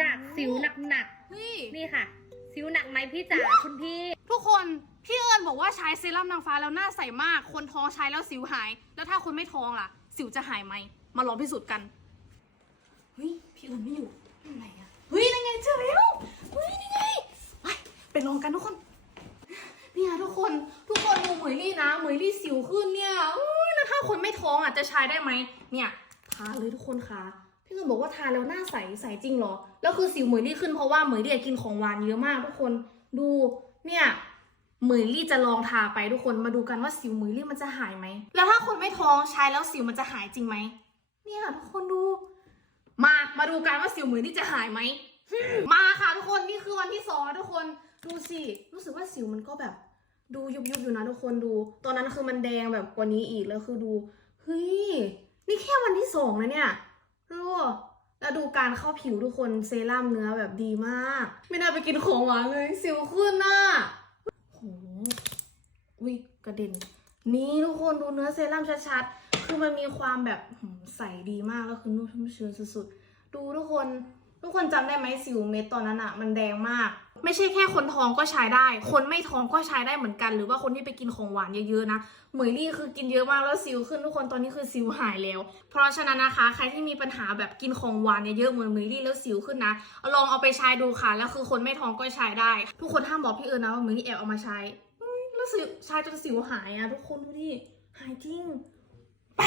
จากสิวหนักนี่ๆ นี่ค่ะ สิวหนักไหมพี่จ๋าคุณพี่ ทุกคนพี่เอิญบอกว่าใช้เซรั่มนางฟ้าแล้วหน้าใสมาก คนท้องใช้แล้วสิวหาย แล้วถ้าคนไม่ท้องล่ะ สิวจะหายไหมมาลองพิสูจน์กันเฮ้ยพี่เอิญไม่อยู่อยู่ไหนอะเฮ้ยยังไงเจอแล้วเฮ้ยยังไงไปไปลองกันทุกคนเนี่ยทุกคนทุกคนดูเหมยลี่นะเหมยลี่สิวขึ้นเนี่ยอุ้ยแล้วถ้าคนไม่ท้องอะจะใช้ได้ไหมเนี่ยทาเลยทุกคนค่ะ พี่เอิญบอกว่าทาแล้วหน้าใสใสจริงเหรอ แล้วคือสิวเหมยลี่ขึ้นเพราะว่าเหมยลี่กินของหวานเยอะมากทุกคน ดู เนี่ย เหมยลี่จะลองทาไปทุกคน มาดูกันว่าสิวเหมยลี่มันจะหายไหม แล้วถ้าคนไม่ท้องใช้แล้วสิวมันจะหายจริงไหม เนี่ยทุกคนดู มา มาดูกันว่าสิวเหมยลี่จะหายไหม มาค่ะทุกคน นี่คือวันที่สองทุกคน ดูสิ รู้สึกว่าสิวมันก็แบบ ดูยุบยุบอยู่นะทุกคนดู ตอนนั้นคือมันแดงแบบกว่านี้อีกแล้วคือดู เฮ้ย นี่แค่วันที่สองนะเนี่ย ดูแล้วดูการเข้าผิวทุกคนเซรั่มเนื้อแบบดีมาก ไม่น่าไปกินของหวานเลย สิวขึ้นน่ะโหอุ้ยกระเด็น นี่ทุกคนดูเนื้อเซรั่มชัดๆ คือมันมีความแบบใสดีมากแล้วคือนุ่มชุ่มชื้นสุดๆ ดูทุกคน ทุกคนจำได้ไหมสิวเม็ดตอนนั้นอะมันแดงมาก ไม่ใช่แค่คนท้องก็ใช้ได้ คนไม่ท้องก็ใช้ได้เหมือนกัน หรือว่าคนที่ไปกินของหวานเยอะๆนะเหมยลี่คือกินเยอะมากแล้วสิวขึ้นทุกคนตอนนี้คือสิวหายแล้ว เพราะฉะนั้นนะคะใครที่มีปัญหาแบบกินของหวานเยอะๆเหมือนเหมยลี่แล้วสิวขึ้นนะลองเอาไปใช้ดูค่ะแล้วคือคนไม่ท้องก็ใช้ได้ ทุกคนห้ามบอกพี่เอิญนะว่าเหมยลี่แอบเอามาใช้แล้วสิวใช้จนสิวหายอะทุกคนดูดิหายจริงไป